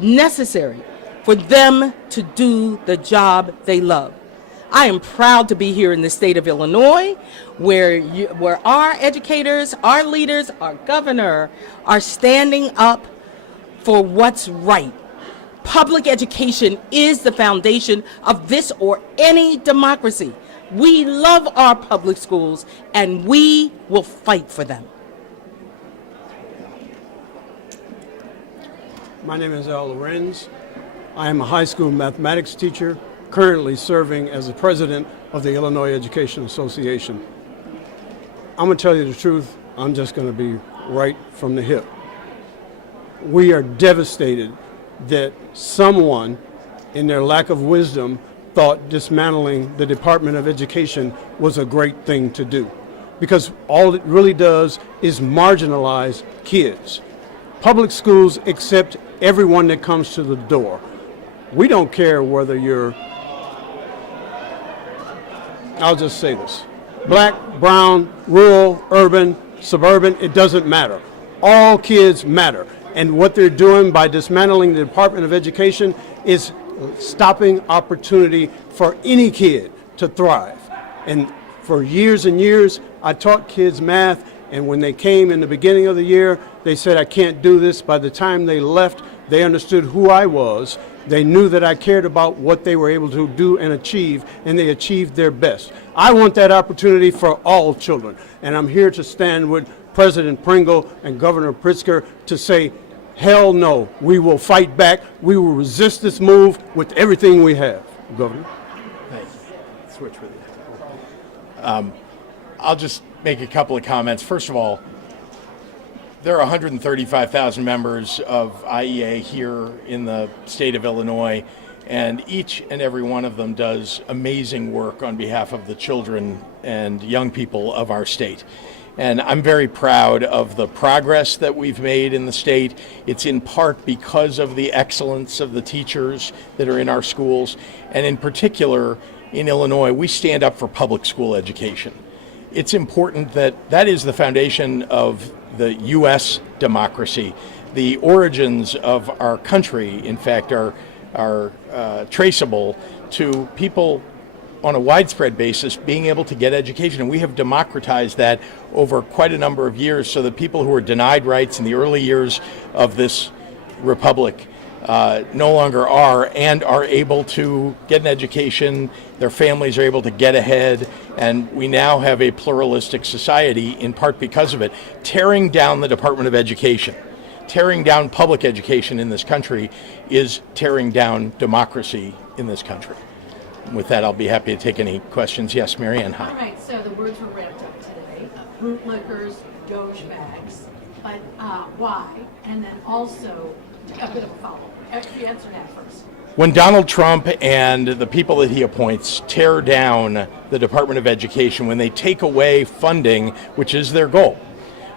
necessary for them to do the job they love. I am proud to be here in the state of Illinois, where our educators, our leaders, our governor are standing up for what's right. Public education is the foundation of this or any democracy. We love our public schools, and we will fight for them. My name is Al Lorenz. I am a high school mathematics teacher, currently serving as the president of the Illinois Education Association. I'm going to tell you the truth. I'm just going to be right from the hip. We are devastated that someone, in their lack of wisdom, thought dismantling the Department of Education was a great thing to do, because all it really does is marginalize kids. Public schools accept everyone that comes to the door. We don't care whether you're, I'll just say this, black, brown, rural, urban, suburban, it doesn't matter. All kids matter. And what they're doing by dismantling the Department of Education is stopping opportunity for any kid to thrive. And for years and years, I taught kids math, and when they came in the beginning of the year, they said, I can't do this. By the time they left, they understood who I was. They knew that I cared about what they were able to do and achieve, and they achieved their best. I want that opportunity for all children, and I'm here to stand with President Pringle and Governor Pritzker to say, hell no, we will fight back. We will resist this move with everything we have. Governor? Thanks. Switch with you. I'll just make a couple of comments. First of all, there are 135,000 members of IEA here in the state of Illinois, and each and every one of them does amazing work on behalf of the children and young people of our state. And I'm very proud of the progress that we've made in the state. It's in part because of the excellence of the teachers that are in our schools. And in particular, in Illinois, we stand up for public school education. It's important that is the foundation of the U.S. democracy. The origins of our country, in fact, are traceable to people on a widespread basis being able to get education. And we have democratized that over quite a number of years so that people who were denied rights in the early years of this republic no longer are, and are able to get an education. Their families are able to get ahead, and we now have a pluralistic society in part because of it. Tearing down the Department of Education, tearing down public education in this country is tearing down democracy in this country. With that, I'll be happy to take any questions. Yes, Marianne, hi. All right, so the words were ramped up today. Bootlickers, Doge bags, but why? And then also a bit of a follow-up. You answer that first. When Donald Trump and the people that he appoints tear down the Department of Education, when they take away funding, which is their goal,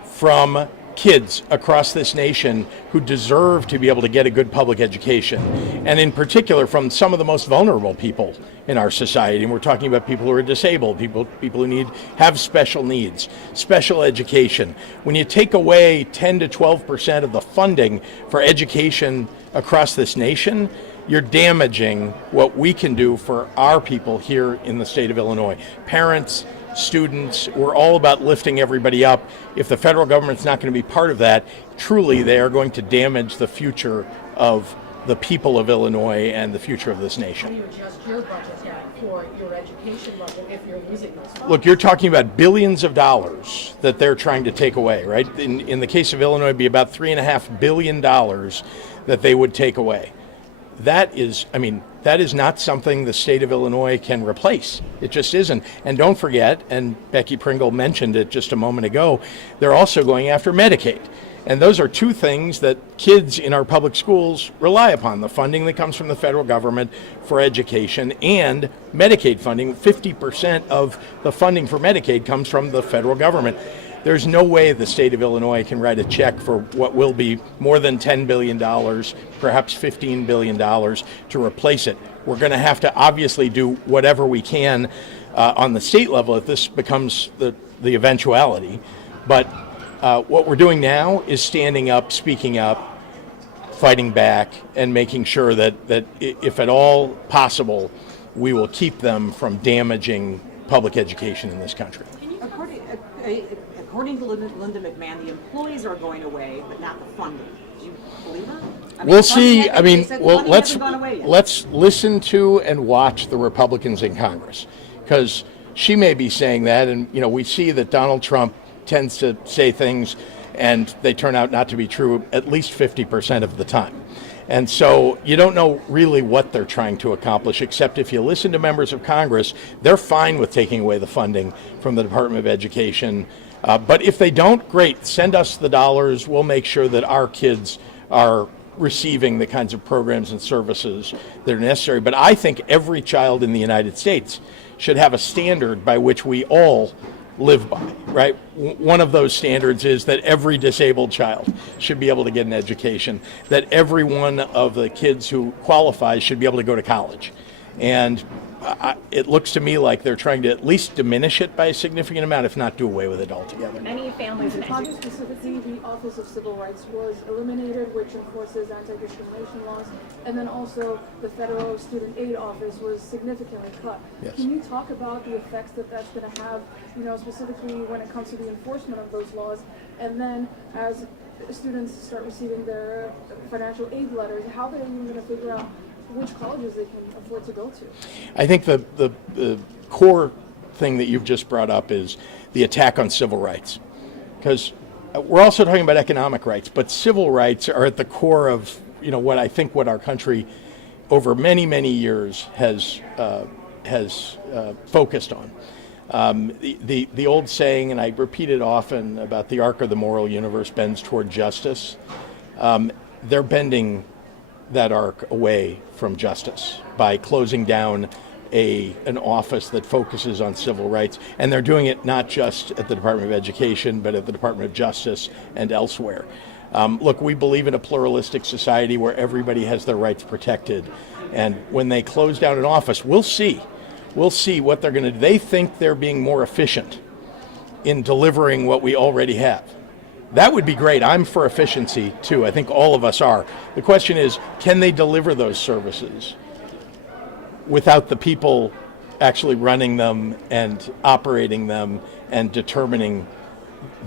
from kids across this nation who deserve to be able to get a good public education, and in particular from some of the most vulnerable people in our society, and we're talking about people who are disabled, people who have special needs, special education. When you take away 10 to 12% of the funding for education across this nation, you're damaging what we can do for our people here in the state of Illinois. Parents, students, we're all about lifting everybody up. If the federal government's not going to be part of that, truly they are going to damage the future of the people of Illinois and the future of this nation. How do you adjust your budget for your education level if you're losing those funds? Look, you're talking about billions of dollars that they're trying to take away, right? In the case of Illinois, it'd be about $3.5 billion that they would take away. That is not something the state of Illinois can replace. It just isn't. And don't forget, and Becky Pringle mentioned it just a moment ago, they're also going after Medicaid. And those are two things that kids in our public schools rely upon, the funding that comes from the federal government for education and Medicaid funding. 50% of the funding for Medicaid comes from the federal government. There's no way the state of Illinois can write a check for what will be more than $10 billion, perhaps $15 billion to replace it. We're going to have to obviously do whatever we can on the state level if this becomes the eventuality. But what we're doing now is standing up, speaking up fighting back and making sure that if at all possible, we will keep them from damaging public education in this country. According to Linda McMahon, the employees are going away, but not the funding. Do you believe her? We'll see. I mean, well, let's let's listen to and watch the Republicans in Congress, because she may be saying that, and we see that Donald Trump tends to say things, and they turn out not to be true at least 50% of the time. And so you don't know really what they're trying to accomplish, except if you listen to members of Congress, they're fine with taking away the funding from the Department of Education. But if they don't, great, send us the dollars. We'll make sure that our kids are receiving the kinds of programs and services that are necessary. But I think every child in the United States should have a standard by which we all live by, right? One of those standards is that every disabled child should be able to get an education, that every one of the kids who qualifies should be able to go to college. And it looks to me like they're trying to at least diminish it by a significant amount, if not do away with it altogether. Many families in Chicago specifically, the Office of Civil Rights was eliminated, which enforces anti-discrimination laws, and then also the Federal Student Aid Office was significantly cut. Yes. Can you talk about the effects that that's going to have, specifically when it comes to the enforcement of those laws, and then as students start receiving their financial aid letters, how they're even going to figure out which colleges they can afford to go to? I think the core thing that you've just brought up is the attack on civil rights, because we're also talking about economic rights, but civil rights are at the core of what our country over many years has focused on. The old saying, and I repeat it often, about the arc of the moral universe bends toward justice. They're bending that arc away from justice by closing down an office that focuses on civil rights. And they're doing it not just at the Department of Education, but at the Department of Justice and elsewhere. Look, we believe in a pluralistic society where everybody has their rights protected. And when they close down an office, we'll see what they're going to do. They think they're being more efficient in delivering what we already have. That would be great. I'm for efficiency too. I think all of us are. The question is, can they deliver those services without the people actually running them and operating them and determining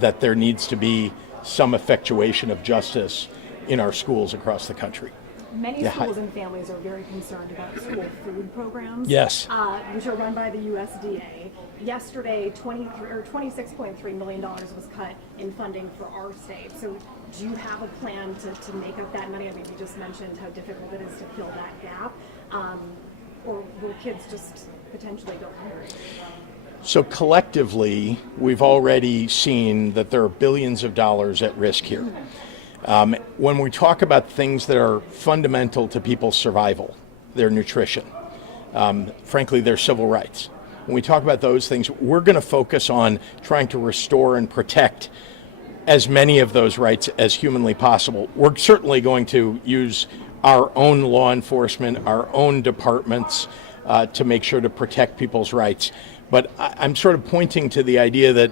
that there needs to be some effectuation of justice in our schools across the country? Many schools and families are very concerned about school food programs, Yes. Which are run by the USDA. Yesterday, $26.3 million was cut in funding for our state. So do you have a plan to make up that money? I mean, you just mentioned how difficult it is to fill that gap. Or will kids just potentially go hungry? So collectively, we've already seen that there are billions of dollars at risk here. When we talk about things that are fundamental to people's survival, their nutrition, frankly, their civil rights. When we talk about those things, we're going to focus on trying to restore and protect as many of those rights as humanly possible. We're certainly going to use our own law enforcement, our own departments, to make sure to protect people's rights. But I'm sort of pointing to the idea that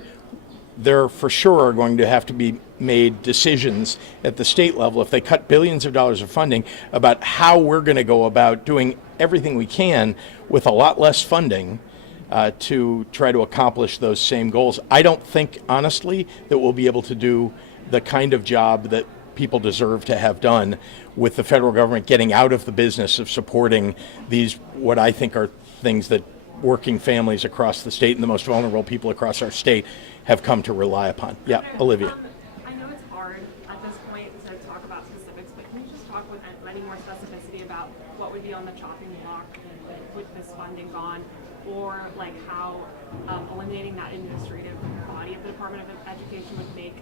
there for sure are going to have to be made decisions at the state level, if they cut billions of dollars of funding, about how we're going to go about doing everything we can with a lot less funding to try to accomplish those same goals. I don't think, honestly, that we'll be able to do the kind of job that people deserve to have done with the federal government getting out of the business of supporting these, what I think are things that working families across the state and the most vulnerable people across our state have come to rely upon. Yeah, Olivia. I know it's hard at this point to talk about specifics, but can you just talk with any more specificity about what would be on the chopping block with this funding gone, or like how eliminating that administrative body of the Department of Education would make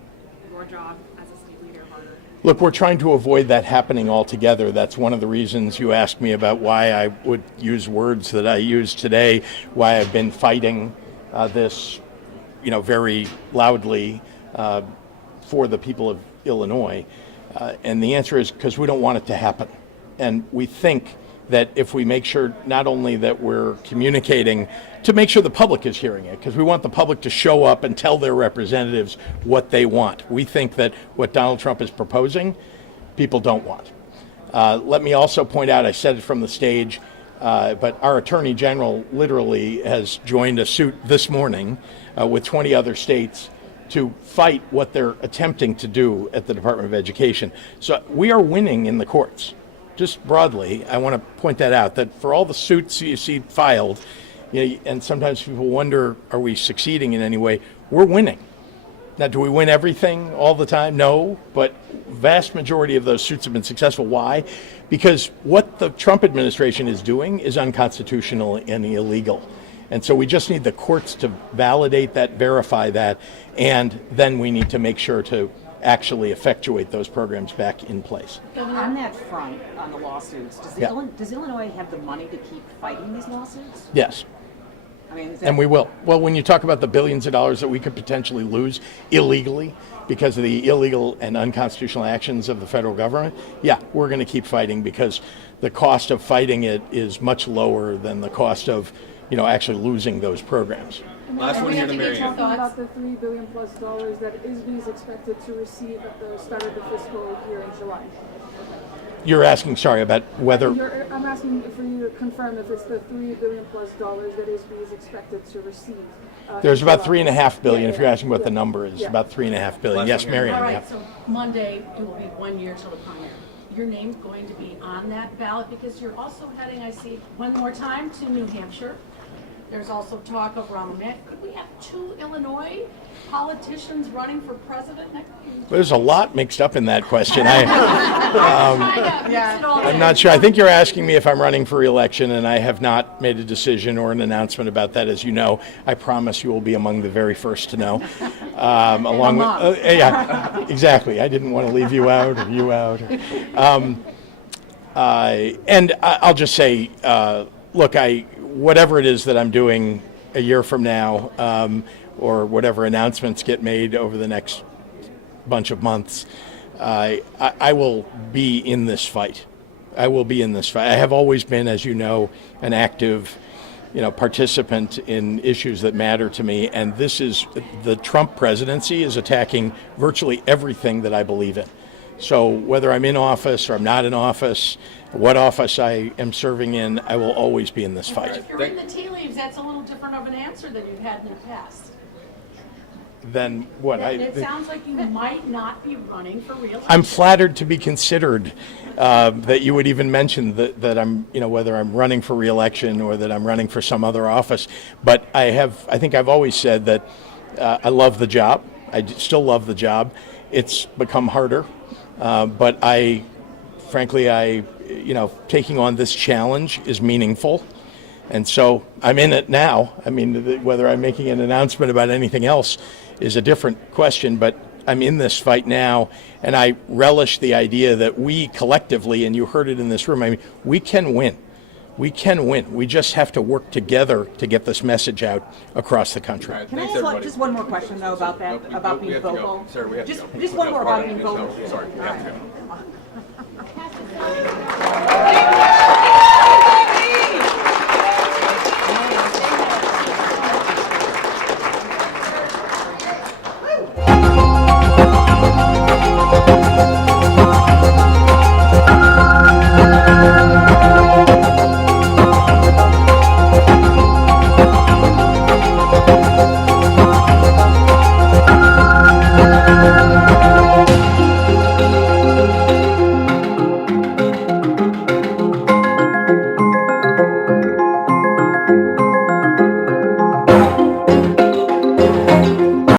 your job as a state leader harder? Look, we're trying to avoid that happening altogether. That's one of the reasons you asked me about why I would use words that I use today, why I've been fighting this, very loudly for the people of Illinois. And the answer is because we don't want it to happen. And we think that if we make sure not only that we're communicating to make sure the public is hearing it, because we want the public to show up and tell their representatives what they want. We think that what Donald Trump is proposing, people don't want. Let me also point out, I said it from the stage, but our Attorney General literally has joined a suit this morning with 20 other states to fight what they're attempting to do at the Department of Education. So we are winning in the courts. Just broadly, I want to point that out, that for all the suits you see filed, and sometimes people wonder, are we succeeding in any way? We're winning. Now, do we win everything all the time? No, but vast majority of those suits have been successful. Why? Because what the Trump administration is doing is unconstitutional and illegal. And so we just need the courts to validate that, verify that, and then we need to make sure to actually effectuate those programs back in place. On that front, on the lawsuits, does Illinois have the money to keep fighting these lawsuits? Yes. I mean, And we will. Well, when you talk about the billions of dollars that we could potentially lose illegally because of the illegal and unconstitutional actions of the federal government, yeah, we're going to keep fighting because the cost of fighting it is much lower than the cost of, actually losing those programs. Last one here to Mary Ann. talking about the $3 billion plus that ISB is expected to receive at the start of the fiscal year in July. You're asking, sorry, about whether... I'm asking for you to confirm if it's the $3 billion plus that ISB is expected to receive. There's about $3.5 billion, if you're Yeah. asking what the number is, Yeah. about $3.5 billion. Yes, Mary Ann, All yeah. right, so Monday, it will be 1 year till the primary. Your name's going to be on that ballot because you're also heading, I see, one more time to New Hampshire. There's also talk of Roanoke. Could we have 2 Illinois politicians running for president next year? There's a lot mixed up in that question. I'm I'm not sure. I think you're asking me if I'm running for re-election, and I have not made a decision or an announcement about that. As you know, I promise you will be among the very first to know. Along with, yeah, exactly. I didn't want to leave you out or you out. And I'll just say, look, whatever it is that I'm doing a year from now, or whatever announcements get made over the next bunch of months, I will be in this fight. I will be in this fight. I have always been, as you know, an active, participant in issues that matter to me. And the Trump presidency is attacking virtually everything that I believe in. So whether I'm in office or I'm not in office, what office I am serving in, I will always be in this fight. If you're in the tea leaves, that's a little different of an answer than you've had in the past. Then what? It sounds like you might not be running for reelection. I'm flattered to be considered, that you would even mention that I'm, whether I'm running for re-election or that I'm running for some other office. But I think I've always said that I love the job. I still love the job. It's become harder, but frankly, taking on this challenge is meaningful. And so I'm in it now. I mean, whether I'm making an announcement about anything else is a different question, but I'm in this fight now, and I relish the idea that we collectively, and you heard it in this room, we can win. We can win. We just have to work together to get this message out across the country. Can I ask just one more question, though, about that, about being vocal? Just one more about being vocal. Sorry, we have to go.